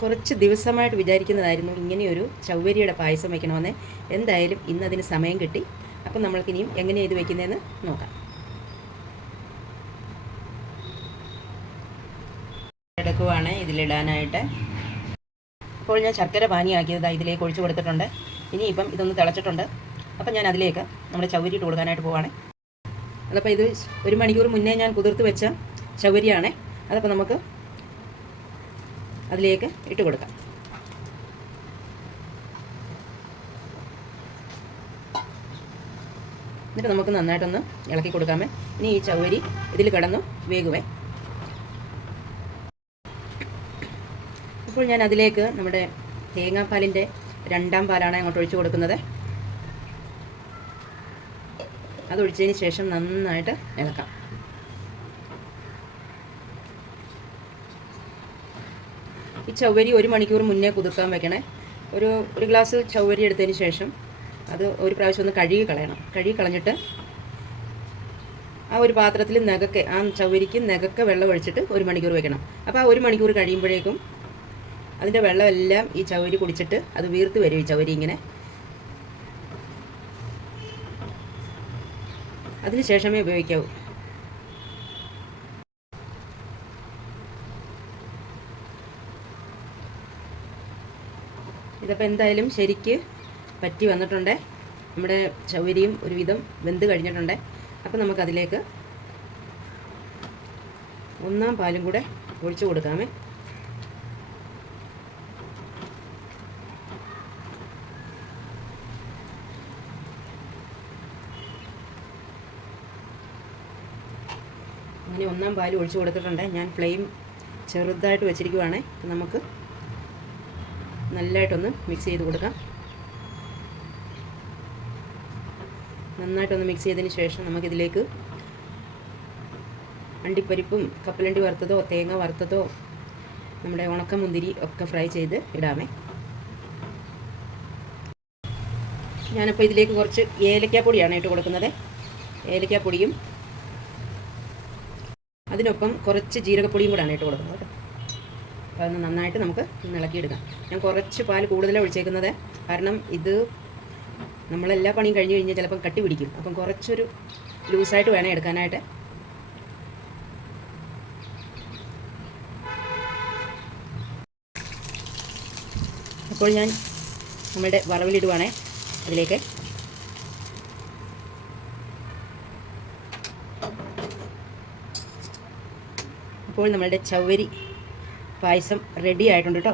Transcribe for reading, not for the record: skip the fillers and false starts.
കുറച്ച് ദിവസമായിട്ട് വിചാരിക്കുന്നതായിരുന്നു ഇങ്ങനെയൊരു ചവ്വരിയുടെ പായസം വയ്ക്കണമെന്ന്. എന്തായാലും ഇന്നതിന് സമയം കിട്ടി. അപ്പം നമ്മൾക്കിനിയും എങ്ങനെയാണ് ഇത് വയ്ക്കുന്നതെന്ന് നോക്കാം. എടുക്കുവാണ് ഇതിലിടാനായിട്ട്. അപ്പോൾ ഞാൻ ശർക്കര പാനിയാക്കിയത് ഇതിലേക്ക് ഒഴിച്ചു കൊടുത്തിട്ടുണ്ട്. ഇനിയിപ്പം ഇതൊന്ന് തിളച്ചിട്ടുണ്ട്. അപ്പം ഞാൻ അതിലേക്ക് നമ്മുടെ ചവ്വരി ഇട്ട് കൊടുക്കാനായിട്ട് പോവാണ്. അതപ്പോൾ ഇത് 1 മണിക്കൂർ മുന്നേ ഞാൻ കുതിർത്ത് വെച്ച ചവ്വരിയാണ്. അതപ്പോൾ നമുക്ക് അതിലേക്ക് ഇട്ട് കൊടുക്കാം. എന്നിട്ട് നമുക്ക് നന്നായിട്ടൊന്ന് ഇളക്കി കൊടുക്കാമേ. ഇനി ഈ ചവ്വരി ഇതിൽ കിടന്നു വേകുവേ. അപ്പോൾ ഞാൻ അതിലേക്ക് നമ്മുടെ തേങ്ങാപ്പാലിൻ്റെ 2ാം പാലാണ് അങ്ങോട്ട് ഒഴിച്ചു കൊടുക്കുന്നത്. അതൊഴിച്ചതിന് ശേഷം നന്നായിട്ട് ഇളക്കാം. ഈ ചവ്വരി 1 മണിക്കൂർ മുന്നേ കുതിർക്കാൻ വെക്കണേ. ഒരു ഗ്ലാസ് ചവ്വരി എടുത്തതിന് ശേഷം അത് ഒരു പ്രാവശ്യം ഒന്ന് കഴുകി കളയണം. കഴുകി കളഞ്ഞിട്ട് ആ ഒരു പാത്രത്തിൽ ആ ചവ്വരിക്ക് നെകക്കെ വെള്ളം ഒഴിച്ചിട്ട് 1 മണിക്കൂർ വെക്കണം. അപ്പോൾ ആ 1 മണിക്കൂർ കഴിയുമ്പോഴേക്കും അതിൻ്റെ വെള്ളമെല്ലാം ഈ ചവ്വരി കുടിച്ചിട്ട് അത് വീർത്ത് വരും. ഈ ചവ്വരി ഇങ്ങനെ അതിന് ശേഷമേ ഉപയോഗിക്കാവൂ. ഇതപ്പോൾ എന്തായാലും ശരിക്ക് പറ്റി വന്നിട്ടുണ്ട്. നമ്മുടെ ചവ്വരിയും ഒരുവിധം വെന്ത് കഴിഞ്ഞിട്ടുണ്ട്. അപ്പോൾ നമുക്കതിലേക്ക് 1ാം പാലും കൂടെ ഒഴിച്ചു കൊടുക്കാമേ. അങ്ങനെ 1ാം പാൽ ഒഴിച്ചു കൊടുത്തിട്ടുണ്ട്. ഞാൻ ഫ്ലെയിം ചെറുതായിട്ട് വെച്ചിരിക്കുവാണ്. നമുക്ക് നല്ലതായിട്ടൊന്ന് മിക്സ് ചെയ്ത് കൊടുക്കാം. നന്നായിട്ടൊന്ന് മിക്സ് ചെയ്തതിന് ശേഷം നമുക്കിതിലേക്ക് അണ്ടിപ്പരിപ്പും കപ്പലണ്ടി വറുത്തതോ തേങ്ങ വറുത്തതോ നമ്മുടെ ഉണക്കമുന്തിരി ഒക്കെ ഫ്രൈ ചെയ്ത് ഇടാമേ. ഞാനിപ്പോൾ ഇതിലേക്ക് കുറച്ച് ഏലക്കാപ്പൊടിയാണ് ഇട്ട് കൊടുക്കുന്നത്. ഏലക്കാപ്പൊടിയും അതിനൊപ്പം കുറച്ച് ജീരകപ്പൊടിയും കൂടെയാണ് ഇട്ട് കൊടുക്കുന്നത് കേട്ടോ. അപ്പോൾ അതൊന്ന് നന്നായിട്ട് നമുക്ക് ഇളക്കിയെടുക്കാം. ഞാൻ കുറച്ച് പാൽ കൂടുതലാണ് ഒഴിച്ചേക്കുന്നത്. കാരണം ഇത് നമ്മളെല്ലാ പണിയും കഴിഞ്ഞ് കഴിഞ്ഞാൽ ചിലപ്പം കട്ടി പിടിക്കും. അപ്പം കുറച്ചൊരു ലൂസായിട്ട് വേണം എടുക്കാനായിട്ട്. അപ്പോൾ ഞാൻ നമ്മുടെ വറവിലിടുവാണേ അതിലേക്ക്. അപ്പോൾ നമ്മളുടെ ചവ്വരി പായസം റെഡി ആയിട്ടുണ്ട് കേട്ടോ.